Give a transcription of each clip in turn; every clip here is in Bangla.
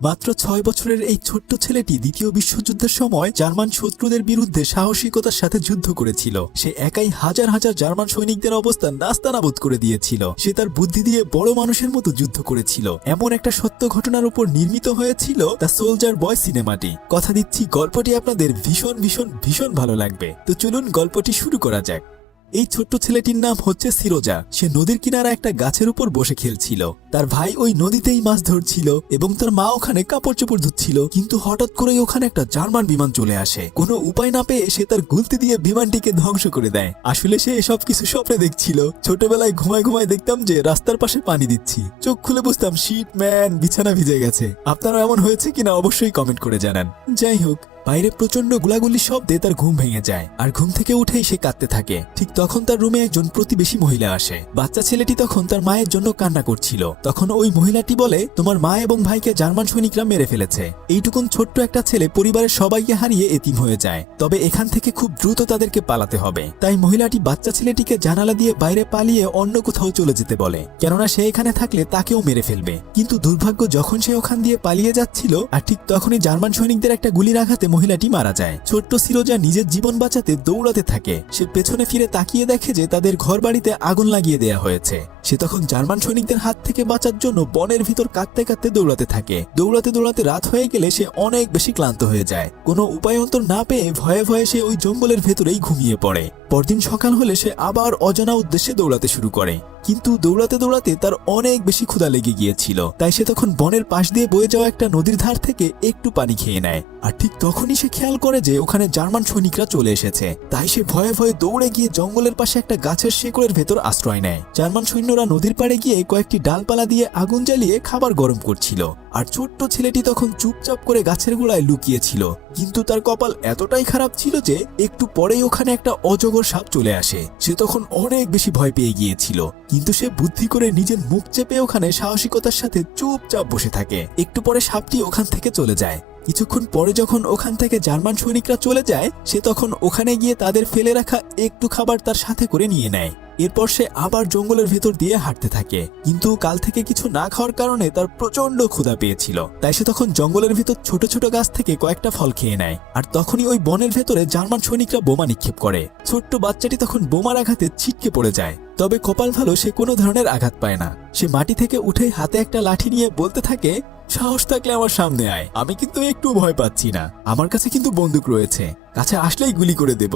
মাত্র ৬ বছরের এই ছোট্ট ছেলেটি দ্বিতীয় বিশ্বযুদ্ধের সময় জার্মান শত্রুদের বিরুদ্ধে সাহসিকতার সাথে যুদ্ধ করেছিল। সে একাই হাজার হাজার জার্মান সৈনিকদের অবস্থা নাস্তানাবুদ করে দিয়েছিল। সে তার বুদ্ধি দিয়ে বড় মানুষের মতো যুদ্ধ করেছিল। এমন একটা সত্য ঘটনার উপর নির্মিত হয়েছিল দ্য সোলজার বয় সিনেমাটি। কথা দিচ্ছি গল্পটি আপনাদের ভীষণ ভীষণ ভীষণ ভালো লাগবে। তো চলুন গল্পটি শুরু করা যাক। এই ছোট্ট ছেলেটির নাম হচ্ছে সিরোজা। সে নদীর কিনারা একটা গাছের উপর বসে খেলছিল। তার ভাই ওই নদীতেই মাছ ধরছিল এবং তার মা ওখানে কাপড় চোপড় ধুচ্ছিল। কিন্তু হঠাৎ করেই ওখানে একটা জার্মান বিমান চলে আসে। কোনো উপায় না পেয়ে সে তার গুলতি দিয়ে বিমানটিকে ধ্বংস করে দেয়। আসলে সে এসব কিছু স্বপ্নে দেখছিল। ছোটবেলায় ঘুমায় ঘুমায় দেখতাম যে রাস্তার পাশে পানি দিচ্ছি, চোখ খুলে বুঝতাম শিট ম্যান, বিছানা ভিজে গেছে। আপনারা এমন হয়েছে কিনা অবশ্যই কমেন্ট করে জানান। যাই হোক, বাইরে প্রচন্ড গুলাগুলি শব্দে তার ঘুম ভেঙে যায় আর ঘুম থেকে উঠেই সে কাঁদতে থাকে। ঠিক তখন তার রুমে একজন প্রতিবেশী মহিলা আসে। বাচ্চা ছেলেটি তখন তার মায়ের জন্য কান্না করছিল। তখন ওই মহিলাটি বলে, তোমার মা এবং ভাইকে জার্মান সৈনিকরা মেরে ফেলেছে। এইটুকুন ছোট্ট একটা ছেলে পরিবারের সবাইকে হারিয়ে এতিম হয়ে যায়। তবে এখান থেকে খুব দ্রুত তাদেরকে পালাতে হবে। তাই মহিলাটি বাচ্চা ছেলেটিকে জানালা দিয়ে বাইরে পালিয়ে অন্য কোথাও চলে যেতে বলে, কেননা সে এখানে থাকলে তাকেও মেরে ফেলবে। কিন্তু দুর্ভাগ্য, যখন সে ওখান দিয়ে পালিয়ে যাচ্ছিল আর ঠিক তখনই জার্মান সৈনিকদের একটা গুলির আঘাতে মহিলাটি মারা যায়। ছোট্ট সিরোজা নিজের জীবন বাঁচাতে দৌড়াতে থাকে। সে পেছনে ফিরে তাকিয়ে দেখে যে তাদের ঘর বাড়িতে আগুন লাগিয়ে দেয়া হয়েছে। সে তখন জার্মান সৈনিকদের হাত থেকে বাঁচার জন্য বনের ভিতর কাঁদতে কাঁদতে দৌড়াতে থাকে। দৌড়াতে দৌড়াতে রাত হয়ে গেলে সে অনেক বেশি ক্লান্ত হয়ে যায়। কোনো উপায়ন্তর না পেয়ে ভয়ে ভয়ে সে ওই জঙ্গলের ভেতরেই ঘুমিয়ে পড়ে। পরদিন সকাল হলে সে আবার অজানা উদ্দেশ্যে দৌড়াতে শুরু করে। কিন্তু দৌড়াতে দৌড়াতে তার অনেক বেশি ক্ষুধা লেগে গিয়েছিল। তাই সে তখন বনের পাশ দিয়ে বয়ে যাওয়া একটা নদীর ধার থেকে একটু পানি খেয়ে নেয়। আর ঠিক তখনই সে খেয়াল করে যে ওখানে জার্মান সৈনিকরা চলে এসেছে। তাই সে ভয়ে ভয়ে দৌড়ে গিয়ে জঙ্গলের পাশে একটা গাছের শেকড়ের ভেতর আশ্রয় নেয়। জার্মান সৈন্যরা নদীর পাড়ে গিয়ে কয়েকটি ডালপালা দিয়ে আগুন জ্বালিয়ে খাবার গরম করছিল। আর ছোট্ট ছেলেটি তখন চুপচাপ করে গাছের গোড়ায় লুকিয়েছিল। কিন্তু তার কপাল এতটাই খারাপ ছিল যে একটু পরেই ওখানে একটা অজগর সাপ চলে আসে। সে তখন অনেক বেশি ভয় পেয়ে গিয়েছিল। কিন্তু সে বুদ্ধি করে নিজের মুখ চেপে ওখানে সাহসিকতার সাথে চুপচাপ বসে থাকে। একটু পরে সাপটি ওখান থেকে চলে যায়। কিছুক্ষণ পরে যখন ওখান থেকে জার্মান সৈনিকরা চলে যায়, সে তখন ওখানে গিয়ে তাদের ফেলে রাখা একটু খাবার তার সাথে করে নিয়ে নেয়। এরপর সে আবার জঙ্গলের ভেতর দিয়ে হাঁটতে থাকে। কিন্তু কাল থেকে কিছু না খাওয়ার কারণে তার প্রচন্ড ক্ষুধা পেয়েছিল। তাই সে তখন জঙ্গলের ভেতর ছোট ছোট গাছ থেকে কয়েকটা ফল খেয়ে নেয়। আর তখনই ওই বনের ভেতরে জার্মান সৈনিকরা বোমা নিক্ষেপ করে। ছোট্ট বাচ্চাটি তখন বোমার আঘাতে ছিটকে পড়ে যায়। তবে কপাল ভালো, সে কোনো ধরনের আঘাত পায় না। সে মাটি থেকে উঠে হাতে একটা লাঠি নিয়ে বলতে থাকে, সাহস থাকলে আমার সামনে আয়, আমি কিন্তু একটু ভয় পাচ্ছি না। আমার কাছে কিন্তু বন্দুক রয়েছে, কাছে আসলেই গুলি করে দেব।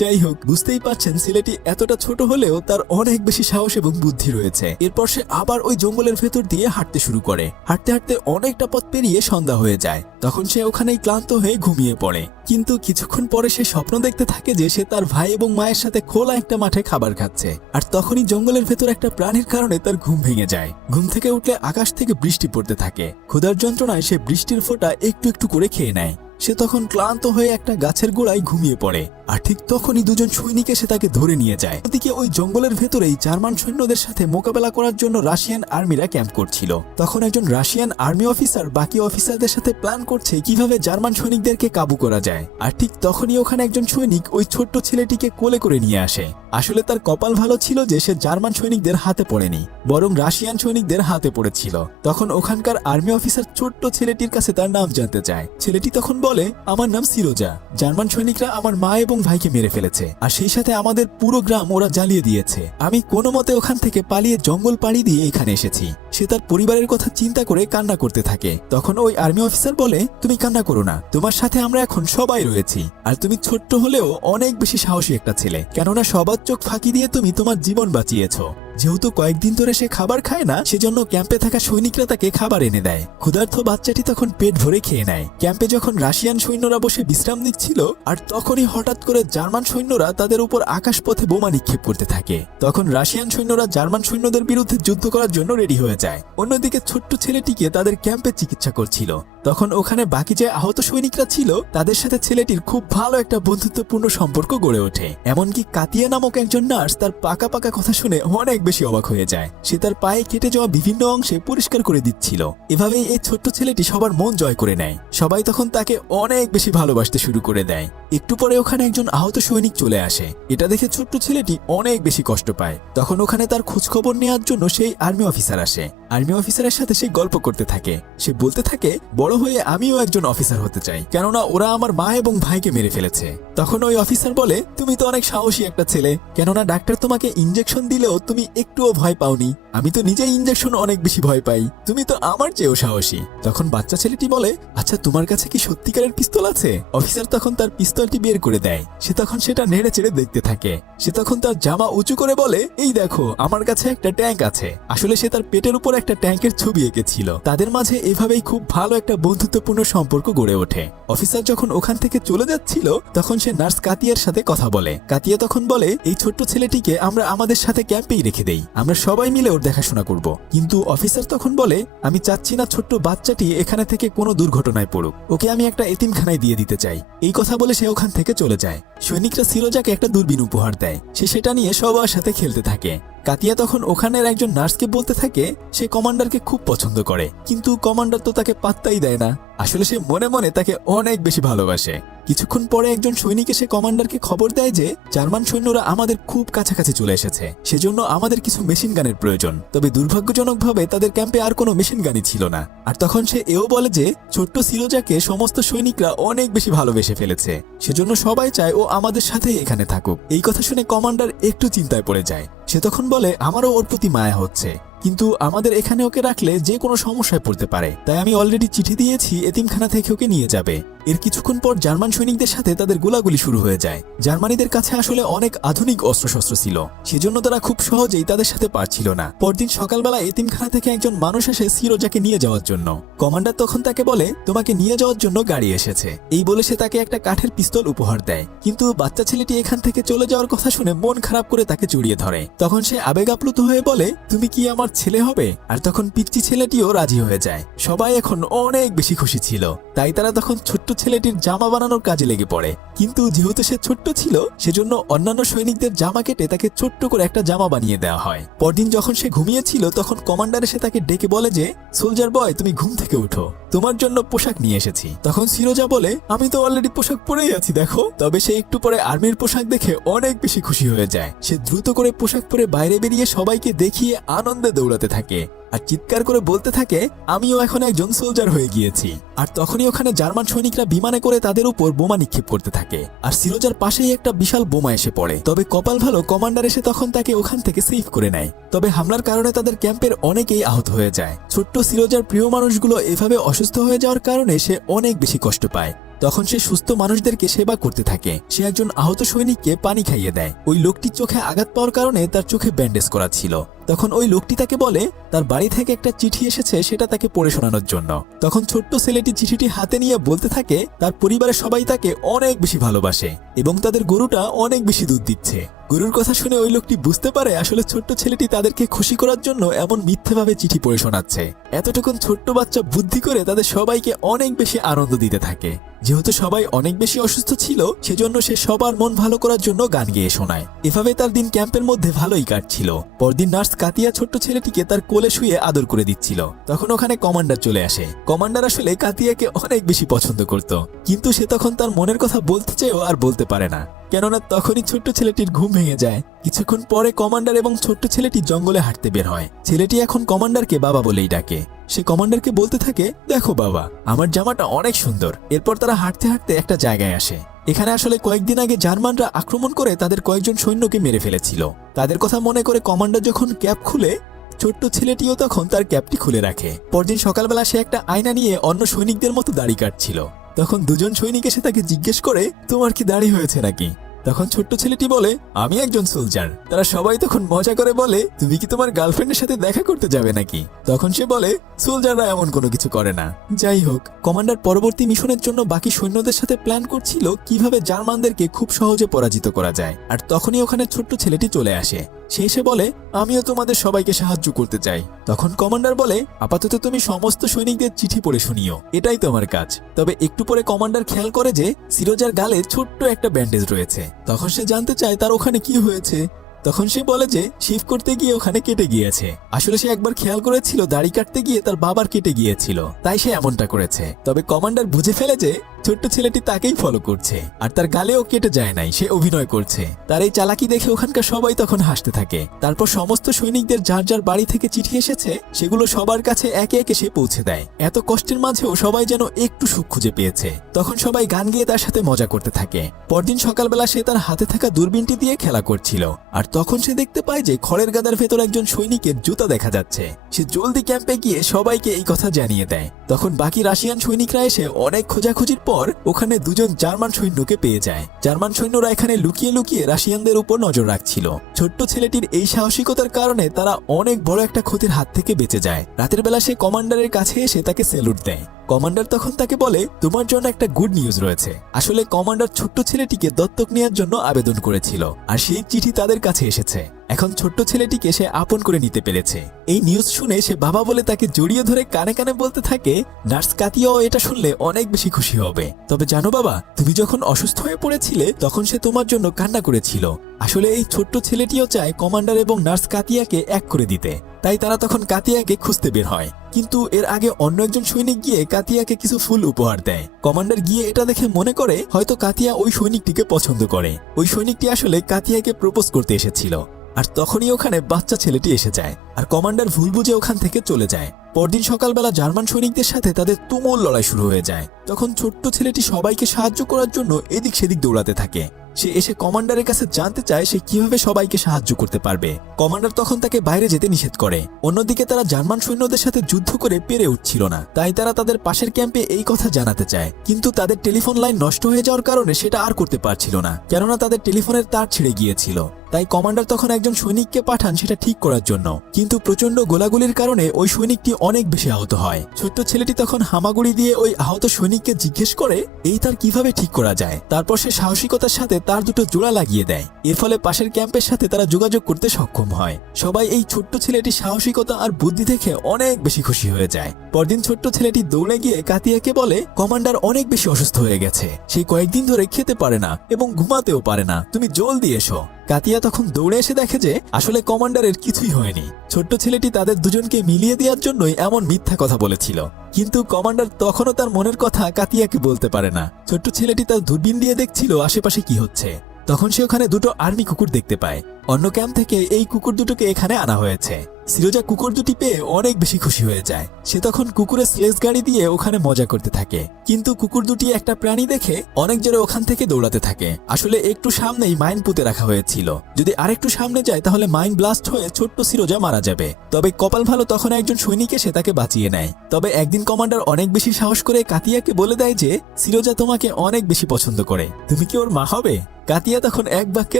যাই হোক, বুঝতেই পারছেন ছেলেটি এতটা ছোট হলেও তার অনেক বেশি সাহস এবং বুদ্ধি রয়েছে। এরপর সে আবার ওই জঙ্গলের ভেতর দিয়ে হাঁটতে শুরু করে। হাঁটতে হাঁটতে অনেকটা পথ পেরিয়ে সন্ধ্যা হয়ে যায়। তখন সে ওখানেই ক্লান্ত হয়ে ঘুমিয়ে পড়ে। কিন্তু কিছুক্ষণ পরে সে স্বপ্ন দেখতে থাকে যে সে তার ভাই এবং মায়ের সাথে খোলা একটা মাঠে খাবার খাচ্ছে। আর তখনই জঙ্গলের ভেতর একটা প্রাণীর কারণে তার ঘুম ভেঙে যায়। ঘুম থেকে উঠলে আকাশ থেকে বৃষ্টি পড়তে থাকে। ক্ষুধার যন্ত্রণায় সে বৃষ্টির ফোঁটা একটু একটু করে খেয়ে নেয়। সে তখন ক্লান্ত হয়ে একটা গাছের গোড়ায় ঘুমিয়ে পড়ে। আর ঠিক তখনই দুজন সৈনিক এসে তাকে ধরে নিয়ে যায়। ওদিকে ওই জঙ্গলের ভেতরেই জার্মান সৈন্যদের সাথে মোকাবেলা করার জন্য রাশিয়ান আর্মিরা ক্যাম্প করছিল। তখন একজন রাশিয়ান আর্মি অফিসার বাকি অফিসারদের সাথে প্ল্যান করছে কিভাবে জার্মান সৈনিকদেরকে কাবু করা যায়। আর ঠিক তখনই ওখানে একজন সৈনিক ওই ছোট্ট ছেলেটিকে কোলে করে নিয়ে আসে। আসলে তার কপাল ভালো ছিল যে সে জার্মান সৈনিকদের হাতে পড়েনি, বরং রাশিয়ান সৈনিকদের হাতে পড়েছিল। তখন ওখানকার আর্মি অফিসার ছোট্ট ছেলেটির কাছে তার নাম জানতে চায়। ছেলেটি তখন বলে, আমার নাম সিরোজা। জার্মান সৈনিকরা আমার মা এবং ভাইকে মেরে ফেলেছে, আর সেই সাথে আমাদের পুরো গ্রাম ওরা জ্বালিয়ে দিয়েছে। আমি কোনো মতে ওখান থেকে পালিয়ে জঙ্গল পাড়ি দিয়ে এখানে এসেছি। সে তার পরিবারের কথা চিন্তা করে কান্না করতে থাকে। তখন ওই আর্মি অফিসার বলে, তুমি কান্না করো না, তোমার সাথে আমরা এখন সবাই রয়েছি। আর তুমি ছোট্ট হলেও অনেক বেশি সাহসী একটা ছেলে, কেননা সবার চোখ ফাঁকি দিয়ে তুমি তোমার জীবন বাঁচিয়েছো। যেহেতু কয়েকদিন ধরে সে খাবার খায় না, সেজন্য ক্যাম্পে থাকা সৈনিকরা তাকে খাবার এনে দেয়। ক্ষুধার্ত বাচ্চাটি তখন পেট ভরে খেয়ে নেয়। ক্যাম্পে যখন রাশিয়ান সৈন্যরা বসে বিশ্রাম নিচ্ছিল, আর তখনই হঠাৎ করে জার্মান সৈন্যরা তাদের উপর আকাশপথে বোমা নিক্ষেপ করতে থাকে। তখন রাশিয়ান সৈন্যরা জার্মান সৈন্যদের বিরুদ্ধে যুদ্ধ করার জন্য রেডি হয়ে যায়। অন্যদিকে ছোট্ট ছেলেটিকে তাদের ক্যাম্পে চিকিৎসা করছিল। তখন ওখানে বাকি যে আহত সৈনিকরা ছিল, তাদের সাথে ছেলেটির খুব ভালো একটা বন্ধুত্বপূর্ণ সম্পর্ক গড়ে ওঠে। এমনকি কাতিয়া নামক একজন নার্স তার পাকা পাকা কথা শুনে অনেক বেশি অবাক হয়ে যায়। সে তার পায়ে কেটে যাওয়া বিভিন্ন অংশে পরিষ্কার করে দিচ্ছিল। এভাবেই এই ছোট্ট ছেলেটি সবার মন জয় করে নেয়। সবাই তখন তাকে অনেক বেশি ভালোবাসতে শুরু করে দেয়। একটু পরে ওখানে একজন আহত সৈনিক চলে আসে। এটা দেখে ছোট্ট ছেলেটি অনেক বেশি কষ্ট পায়। তখন ওখানে তার খোঁজ খবর নেওয়ার জন্য সেই আর্মি অফিসার আসে। আর্মি অফিসারের সাথে সে গল্প করতে থাকে। সে বলতে থাকে বড় হয়ে আমিও একজন অফিসার হতে চাই, কেননা ওরা আমার মা এবং ভাইকে মেরে ফেলেছে। তখন ওই অফিসার বলে তুমি তো অনেক সাহসী একটা ছেলে, কেননা ডাক্তার তোমাকে ইনজেকশন দিলেও তুমি একটুও ভয় পাওনি। আমি তো নিজেই ইনজেকশন অনেক বেশি ভয় পাই, তুমি তো আমার চেয়েও সাহসী। তখন বাচ্চা ছেলেটি বলে আচ্ছা তোমার কাছে কি সত্যিকারের পিস্তল আছে? অফিসার তখন তার পিস্তলটি বের করে দেয়। সে তখন সেটা নেড়ে চেড়ে দেখতে থাকে। সে তখন তার জামা উঁচু করে বলে এই দেখো আমার কাছে একটা ট্যাঙ্ক আছে। আসলে সে তার পেটের উপর একটা ট্যাঙ্কের ছবি এঁকেছিল। তাদের মাঝে এভাবেই খুব ভালো একটা বন্ধুত্বপূর্ণ সম্পর্ক গড়ে ওঠে। অফিসার যখন ওখান থেকে চলে যাচ্ছিল তখন সে নার্স কাতিয়ার সাথে কথা বলে। কাতিয়া তখন বলে এই ছোট্ট ছেলেটিকে আমরা আমাদের সাথে ক্যাম্পেই রেখে দেই, আমরা সবাই মিলে ওর দেখাশোনা করব। কিন্তু অফিসার তখন বলে আমি চাচ্ছি না ছোট্ট বাচ্চাটি এখানে থেকে কোনো দুর্ঘটনায় পড়ুক, ওকে আমি একটা এতিমখানায় দিয়ে দিতে চাই। এই কথা বলে সে ওখান থেকে চলে যায়। সৈনিকরা সিরোজাকে একটা দূরবীন উপহার দেয়। সে সেটা নিয়ে সবার সাথে খেলতে থাকে। কাতিয়া তখন ওখানের একজন নার্সকে বলতে থাকে সে কমান্ডারকে খুব পছন্দ করে, কিন্তু কমান্ডার তো তাকে পাত্তাই দেয় না। আসলে সে মনে মনে তাকে অনেক বেশি ভালোবাসে। কিছুক্ষণ পরে একজন সৈনিক এসে কমান্ডারকে খবর দেয় যে জার্মান সৈন্যরা আমাদের খুব কাছাকাছি চলে এসেছে, সেজন্য আমাদের কিছু মেশিন গানের প্রয়োজন। তবে দুর্ভাগ্যজনকভাবে তাদের ক্যাম্পে আর কোনো মেশিন গানই ছিল না। আর তখন সে এও বলে যে ছোট্ট সিরোজাকে সমস্ত সৈনিকরা অনেক বেশি ভালোবেসে ফেলেছে, সেজন্য সবাই চায় ও আমাদের সাথেই এখানে থাকুক। এই কথা শুনে কমান্ডার একটু চিন্তায় পড়ে যায়। সে তখন বলে আমারও ওর প্রতি মায়া হচ্ছে, কিন্তু আমাদের এখানে ওকে রাখলে যে কোনো সমস্যায় পড়তে পারে, তাই আমি অলরেডি চিঠি দিয়েছি এতিমখানা থেকে ওকে নিয়ে যাবে। এর কিছুক্ষণ পর জার্মান সৈনিকদের সাথে তাদের গোলাগুলি শুরু হয়ে যায়। জার্মানিদের কাছে আসলে অনেক আধুনিক অস্ত্রশস্ত্র ছিল, সেজন্য তারা খুব সহজেই তাদের সাথে পারছিল না। পরদিন সকালবেলা এতিমখানা থেকে একজন মানুষ এসে সিরোজাকে নিয়ে যাওয়ার জন্য। কমান্ডার তখন তাকে বলে তোমাকে নিয়ে যাওয়ার জন্য গাড়ি এসেছে। এই বলে সে তাকে একটা কাঠের পিস্তল উপহার দেয়। কিন্তু বাচ্চা ছেলেটি এখান থেকে চলে যাওয়ার কথা শুনে মন খারাপ করে তাকে জড়িয়ে ধরে। তখন সে আবেগ আপ্লুত হয়ে বলে তুমি কি আমার ছেলে হবে? আর তখন পিচ্চি ছেলেটিও রাজি হয়ে যায়। সবাই এখন অনেক বেশি খুশি ছিল, তাই তারা তখন ছোট্ট ছেলেটির জামা বানানোর কাজে লেগে পড়ে। কিন্তু যেহেতু সে ছোট্ট ছিল সেজন্য অন্যান্য সৈনিকদের জামা কেটে তাকে ছোট্ট করে একটা জামা বানিয়ে দেওয়া হয়। পরদিন যখন সে ঘুমিয়েছিল তখন কমান্ডার এসে তাকে ডেকে বলে যে সোলজার বয় তুমি ঘুম থেকে উঠো, তোমার জন্য পোশাক নিয়ে এসেছি। তখন সিরোজা বলে আমি তো অলরেডি পোশাক পরেই আছি দেখো। তবে সে একটু পরে আর্মির পোশাক দেখে অনেক বেশি খুশি হয়ে যায়। সে দ্রুত করে পোশাক পরে বাইরে বেরিয়ে সবাইকে দেখিয়ে আনন্দে দৌড়াতে থাকে আর চিৎকার করে বলতে থাকে আমিও এখন একজন সোলজার হয়ে গিয়েছি। আর তখনই ওখানে জার্মান সৈনিকরা বিমানে করে তাদের উপর বোমা নিক্ষেপ করতে থাকে। আর সিরোজার পাশেই একটা বিশাল বোমা এসে পড়ে। তবে কপাল ভালো কমান্ডার এসে তখন তাকে ওখান থেকে সেভ করে নেয়। তবে হামলার কারণে তাদের ক্যাম্পের অনেকেই আহত হয়ে যায়। ছোট্ট সিরোজার প্রিয় মানুষগুলো এভাবে অসুস্থ হয়ে যাওয়ার কারণে সে অনেক বেশি কষ্ট পায়। তখন সে সুস্থ মানুষদেরকে সেবা করতে থাকে। সে একজন আহত সৈনিককে পানি খাইয়ে দেয়। ওই লোকটির চোখে আঘাত পাওয়ার কারণে তার চোখে ব্যান্ডেজ করা ছিল। তখন ওই লোকটি তাকে বলে তার বাড়ি থেকে একটা চিঠি এসেছে, সেটা তাকে পড়ে শোনানোর জন্য। তখন ছোট্ট ছেলেটি চিঠিটি হাতে নিয়ে বলতে থাকে তার পরিবারের সবাই তাকে অনেক বেশি ভালোবাসে এবং তাদের গরুটা অনেক বেশি দুধ দিচ্ছে। গরুর কথা শুনে ওই লোকটি বুঝতে পারে আসলে ছোট্ট ছেলেটি তাদেরকে খুশি করার জন্য এমন মিথ্যাভাবে চিঠি পড়ে শোনাচ্ছে। এতটুকুন ছোট্ট বাচ্চা বুদ্ধি করে তাদের সবাইকে অনেক বেশি আনন্দ দিতে থাকে। যেহেতু সবাই অনেক বেশি অসুস্থ ছিল সেজন্য সে সবার মন ভালো করার জন্য গান গেয়ে শোনায়। এভাবে তার দিন ক্যাম্পের মধ্যে ভালোই কাটছিল। পরদিন নার্স কাতিয়া ছোট্ট ছেলেটিকে তার কোলে শুয়ে আদর করে দিচ্ছিল। তখন ওখানে কমান্ডার চলে আসে। কমান্ডার আসলে কাতিয়াকে অনেক বেশি পছন্দ করত, কিন্তু সে তখন তার মনের কথা বলতে চেয়েও আর বলতে পারে না, কেননা তখনই ছোট্ট ছেলেটির ঘুম ভেঙে যায়। কিছুক্ষণ পরে কমান্ডার এবং ছোট্ট ছেলেটি জঙ্গলে হাঁটতে বের হয়। ছেলেটি এখন কমান্ডারকে বাবা বলেই ডাকে। সে কমান্ডারকে বলতে থাকে দেখো বাবা আমার জামাটা অনেক সুন্দর। এরপর তারা হাঁটতে হাঁটতে একটা জায়গায় আসে। এখানে আসলে কয়েকদিন আগে জার্মানরা আক্রমণ করে তাদের কয়েকজন সৈন্যকে মেরে ফেলেছিল। তাদের কথা মনে করে কমান্ডার যখন ক্যাপ খুলে ছোট্ট ছেলেটিও তখন তার ক্যাপটি খুলে রাখে। পরদিন সকালবেলা সে একটা আয়না নিয়ে অন্য সৈনিকদের মতো দাড়ি কাটছিল। তখন দুজন সৈনিক এসে তাকে জিজ্ঞেস করে তোমার কি দাড়ি হয়েছে নাকি? তখন ছোট্ট ছেলেটি বলে আমি একজন সোলজার। তারা সবাই তখন মজা করে বলে তুমি কি তোমার গার্লফ্রেন্ডের সাথে দেখা করতে যাবে নাকি? তখন সে বলে সোলজাররা এমন কোনো কিছু করে না। যাই হোক, কমান্ডার পরবর্তী মিশনের জন্য বাকি সৈন্যদের সাথে প্ল্যান করছিল কিভাবে জার্মানদেরকে খুব সহজে পরাজিত করা যায়। আর তখনই ওখানে ছোট্ট ছেলেটি চলে আসে। সে এসে বলে আমিও তোমাদের সবাইকে সাহায্য করতে চাই। তখন কমান্ডার বলে আপাতত তুমি সমস্ত সৈনিকদের চিঠি পড়ে শুনিও, এটাই তোমার কাজ। তবে একটু পরে কমান্ডার খেয়াল করে যে সিরোজার গালে ছোট্ট একটা ব্যান্ডেজ রয়েছে। তখন সে জানতে চায় তার ওখানে কি হয়েছে। তখন সে বলে যে শেভ করতে গিয়ে ওখানে কেটে গিয়েছে। আসলে সে একবার খেয়াল করেছিল দাড়ি কাটতে গিয়ে তার বাবার কেটে গিয়েছিল, তাই সে এমনটা করেছে। তবে কমান্ডার বুঝে ফেলে যে ছোট্ট ছেলেটি তাকেই ফলো করছে আর তার গালেও কেটে যায় নাই, সে অভিনয় করছে। তার এই চালাকি দেখে ওখানকার সবাই তখন হাসতে থাকে। তারপর সমস্ত সৈনিকদের যার যার বাড়ি থেকে চিঠি এসেছে সেগুলো সবার কাছে একে একে সে পৌঁছে দেয়। এত কষ্টের মাঝেও সবাই যেন একটু সুখ খুঁজে পেয়েছে। তখন সবাই গান গেয়ে তার সাথে মজা করতে থাকে। পরদিন সকালবেলা সে তার হাতে থাকা দূরবীনটি দিয়ে খেলা করছিল আর তখন সে দেখতে পায় যে খড়ের গাদার ভেতর একজন সৈনিকের জুতা দেখা যাচ্ছে। সে জলদি ক্যাম্পে গিয়ে সবাইকে এই কথা জানিয়ে দেয়। তখন বাকি রাশিয়ান সৈনিকরা এসে অনেক খোঁজাখুঁজির পর ওখানে দুজন জার্মান সৈন্যকে পেয়ে যায়। জার্মান সৈন্যরা এখানে লুকিয়ে লুকিয়ে রাশিয়ানদের উপর নজর রাখছিল। ছোট্ট ছেলেটির এই সাহসিকতার কারণে তারা অনেক বড় একটা ক্ষতির হাত থেকে বেঁচে যায়। রাতের বেলা সে কমান্ডারের কাছে এসে তাকে স্যালুট দেয়। কমান্ডার তখন তাকে বলে, তোমার জন্য একটা গুড নিউজ রয়েছে। আসলে কমান্ডার ছোট্ট ছেলেটিকে দত্তক নেওয়ার জন্য আবেদন করেছিল আর সেই চিঠি তাদের কাছে এসেছে। এখন ছোট্ট ছেলেটিকে সে আপন করে নিতে পেরেছে। এই নিউজ শুনে সে বাবা বলে তাকে জড়িয়ে ধরে কানে কানে বলতে থাকে, নার্স কাতিয়াও এটা শুনলে অনেক বেশি খুশি হবে। তবে জানো বাবা, তুমি যখন অসুস্থ হয়ে পড়েছিলে তখন সে তোমার জন্য কান্না করেছিল। আসলে এই ছোট্ট ছেলেটিও চায় কমান্ডার এবং নার্স কাতিয়াকে এক করে দিতে, তাই তারা তখন কাতিয়াকে খুঁজতে বের হয়। কিন্তু এর আগে অন্য একজন সৈনিক গিয়ে কাতিয়াকে কিছু ফুল উপহার দেয়। কমান্ডার গিয়ে এটা দেখে মনে করে হয়তো কাতিয়া ওই সৈনিকটিকে পছন্দ করে। ওই সৈনিকটি আসলে কাতিয়াকে প্রপোজ করতে এসেছিল। আর তখনই ওখানে বাচ্চা ছেলেটি এসে যায় আর কমান্ডার ভুল বুঝে ওখান থেকে চলে যায়। পরদিন সকালবেলা জার্মান সৈনিকদের সাথে তাদের তুমুল লড়াই শুরু হয়ে যায়। তখন ছোট্ট ছেলেটি সবাইকে সাহায্য করার জন্য এদিক সেদিক দৌড়াতে থাকে। সে এসে কমান্ডারের কাছে জানতে চায় সে কিভাবে সবাইকে সাহায্য করতে পারবে। কমান্ডার তখন তাকে বাইরে যেতে নিষেধ করে। অন্যদিকে তারা জার্মান সৈন্যদের সাথে যুদ্ধ করে পেরে উঠছিল না, তাই তারা তাদের পাশের ক্যাম্পে এই কথা জানাতে চায়। কিন্তু তাদের টেলিফোন লাইন নষ্ট হয়ে যাওয়ার কারণে সেটা আর করতে পারছিল না, কেননা তাদের টেলিফোনের তার ছিঁড়ে গিয়েছিল। তাই কমান্ডার তখন একজন সৈনিককে পাঠান সেটা ঠিক করার জন্য। কিন্তু প্রচন্ড গোলাগুলির কারণে ওই সৈনিকটি অনেক বেশি আহত হয়। ছোট্ট ছেলেটি তখন হামাগুড়ি দিয়ে ওই আহত সৈনিককে জিজ্ঞেস করে এই তার কিভাবে ঠিক করা যায়। তারপর সে সাহসিকতার সাথে তার দুটো জোড়া লাগিয়ে দেয়। এর ফলে পাশের ক্যাম্পের সাথে তারা যোগাযোগ করতে সক্ষম হয়। সবাই এই ছোট্ট ছেলেটির সাহসিকতা আর বুদ্ধি দেখে অনেক বেশি খুশি হয়ে যায়। পরদিন ছোট্ট ছেলেটি দৌড়ে গিয়ে কাতিয়াকে বলে, কমান্ডার অনেক বেশি অসুস্থ হয়ে গেছে, সে কয়েকদিন ধরে খেতে পারে না এবং ঘুমাতেও পারে না, তুমি জলদি এসো। কাতিয়া তখন দৌড়ে এসে দেখে যে আসলে কমান্ডারের কিছুই হয়নি। ছোট্ট ছেলেটি তাদের দুজনকে মিলিয়ে দেওয়ার জন্যই এমন মিথ্যা কথা বলেছিল। কিন্তু কমান্ডার তখনও তার মনের কথা কাতিয়াকে বলতে পারে না। ছোট্ট ছেলেটি তার দূরবীন দিয়ে দেখছিল আশেপাশে কি হচ্ছে। তখন সে ওখানে দুটো আর্মি কুকুর দেখতে পায়। অন্য ক্যাম্প থেকে এই কুকুর দুটোকে এখানে আনা হয়েছে। সিরোজা কুকুর দুটি পেয়ে অনেক বেশি খুশি হয়ে যায়। সে তখন কুকুরের স্লেজ গাড়ি দিয়ে ওখানে মজা করতে থাকে। কিন্তু কুকুর দুটি একটা প্রাণী দেখে অনেক জোরে ওখান থেকে দৌড়াতে থাকে। আসলে একটু সামনেই মাইন পুঁতে রাখা হয়েছিল, যদি আরেকটু সামনে যায় তাহলে মাইন ব্লাস্ট হয়ে ছোট্ট সিরোজা মারা যাবে। তবে কপাল ভালো তখন একজন সৈনিক এসে তাকে বাঁচিয়ে নেয়। তবে একদিন কমান্ডার অনেক বেশি সাহস করে কাতিয়াকে বলে দেয় যে সিরোজা তোমাকে অনেক বেশি পছন্দ করে, তুমি কি ওর মা হবে? কাতিয়া তখন এক বাক্যে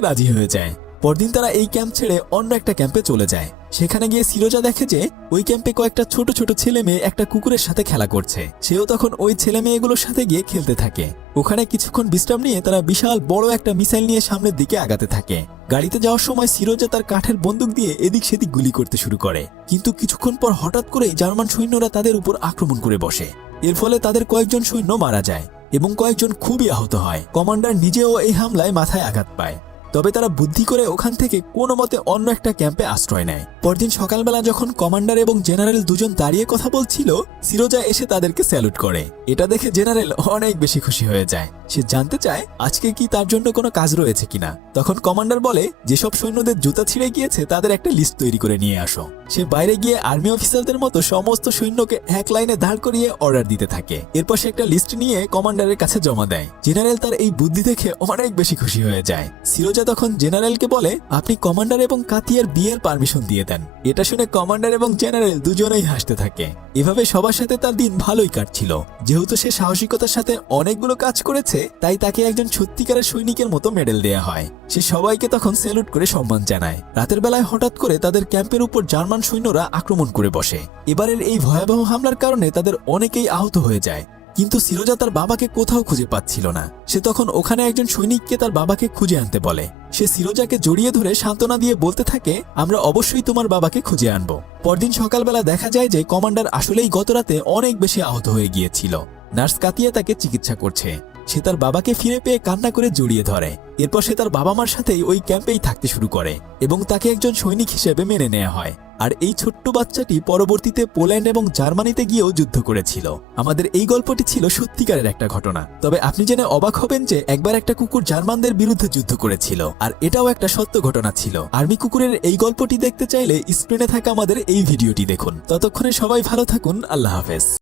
রাজি হয়ে যায়। পরদিন তারা এই ক্যাম্প ছেড়ে অন্য একটা ক্যাম্পে চলে যায়। সেখানে গিয়ে সিরোজা দেখে যে ওই ক্যাম্পে কয়েকটা ছোট ছোট ছেলে মেয়ে একটা কুকুরের সাথে খেলা করছে। সেও তখন ওই ছেলে মেয়েগুলোর সাথে গিয়ে খেলতে থাকে। ওখানে কিছুক্ষণ বিশ্রাম নিয়ে তারা বিশাল বড় একটা মিসাইল নিয়ে সামনের দিকে আগাতে থাকে। গাড়িতে যাওয়ার সময় সিরোজা তার কাঠের বন্দুক দিয়ে এদিক সেদিক গুলি করতে শুরু করে। কিন্তু কিছুক্ষণ পর হঠাৎ করেই জার্মান সৈন্যরা তাদের উপর আক্রমণ করে বসে। এর ফলে তাদের কয়েকজন সৈন্য মারা যায় এবং কয়েকজন খুবই আহত হয়। কমান্ডার নিজেও এই হামলায় মাথায় আঘাত পায়। তবে তারা বুদ্ধি করে ওখান থেকে কোনো মতে অন্য একটা ক্যাম্পে আশ্রয় নেয়। পরদিন সকালবেলা যখন কমান্ডার এবং জেনারেল দুজন দাঁড়িয়ে কথা বলছিল, সিরোজা এসে তাদেরকে স্যালুট করে। এটা দেখে জেনারেল অনেক বেশি খুশি হয়ে যায়। সে জানতে চায় আজকে কি তার জন্য কোনো কাজ রয়েছে কিনা। তখন কমান্ডার বলে যেসব সৈন্যদের জুতা ছিঁড়ে গিয়েছে তাদের একটা লিস্ট তৈরি করে নিয়ে আসো। সে বাইরে গিয়ে আর্মি অফিসারদের মতো সমস্ত সৈন্যকে এক লাইনে দাঁড় করিয়ে অর্ডার দিতে থাকে। এরপর সে একটা লিস্ট নিয়ে কমান্ডারের কাছে জমা দেয়। জেনারেল তার এই বুদ্ধি দেখে অনেক বেশি খুশি হয়ে যায়। সিরোজা তখন জেনারেলকে বলে আপনি কমান্ডার এবং কাতিয়ার বিয়ের পারমিশন দিয়ে দেন। এটা শুনে কমান্ডার এবং জেনারেল দুজনেই হাসতে থাকে। এভাবে সবার সাথে তার দিন ভালোই কাটছিল। যেহেতু সে সাহসিকতার সাথে অনেকগুলো কাজ করেছে, তাই তাকে একজন সত্যিকারের সৈনিকের মতো মেডেল দেয়া হয়। সে সবাইকে তখন স্যালুট করে সম্মান জানায়। রাতের বেলায় হঠাৎ করে তাদের ক্যাম্পের উপর জার্মান সৈন্যরা আক্রমণ করে বসে। এবারের এই ভয়াবহ হামলার কারণে তাদের অনেকেই আহত হয়ে যায়। কিন্তু সিরোজা তার বাবাকে কোথাও খুঁজে পাচ্ছিল না। সে তখন ওখানে একজন সৈনিককে তার বাবাকে খুঁজে আনতে বলে। সে সিরোজাকে জড়িয়ে ধরে সান্ত্বনা দিয়ে বলতে থাকে আমরা অবশ্যই তোমার বাবাকে খুঁজে আনবো। পরদিন সকালবেলা দেখা যায় যে কমান্ডার আসলেই গতরাতে অনেক বেশি আহত হয়ে গিয়েছিল। নার্স কাতিয়া তাকে চিকিৎসা করছে। সে তার বাবাকে ফিরে পেয়ে কান্না করে জড়িয়ে ধরে। এরপর সে তার বাবা মার সাথেই ওই ক্যাম্পেই থাকতে শুরু করে এবং তাকে একজন সৈনিক হিসেবে মেনে নেওয়া হয়। আর এই ছোট্ট বাচ্চাটি পরবর্তীতে পোল্যান্ড এবং জার্মানিতে গিয়েও যুদ্ধ করেছিল। আমাদের এই গল্পটি ছিল সত্যিকারের একটা ঘটনা। তবে আপনি জেনে অবাক হবেন যে একবার একটা কুকুর জার্মানদের বিরুদ্ধে যুদ্ধ করেছিল, আর এটাও একটা সত্য ঘটনা ছিল। আর্মি কুকুরের এই গল্পটি দেখতে চাইলে স্ক্রিনে থাকা আমাদের এই ভিডিওটি দেখুন। ততক্ষণে সবাই ভালো থাকুন। আল্লাহ হাফেজ।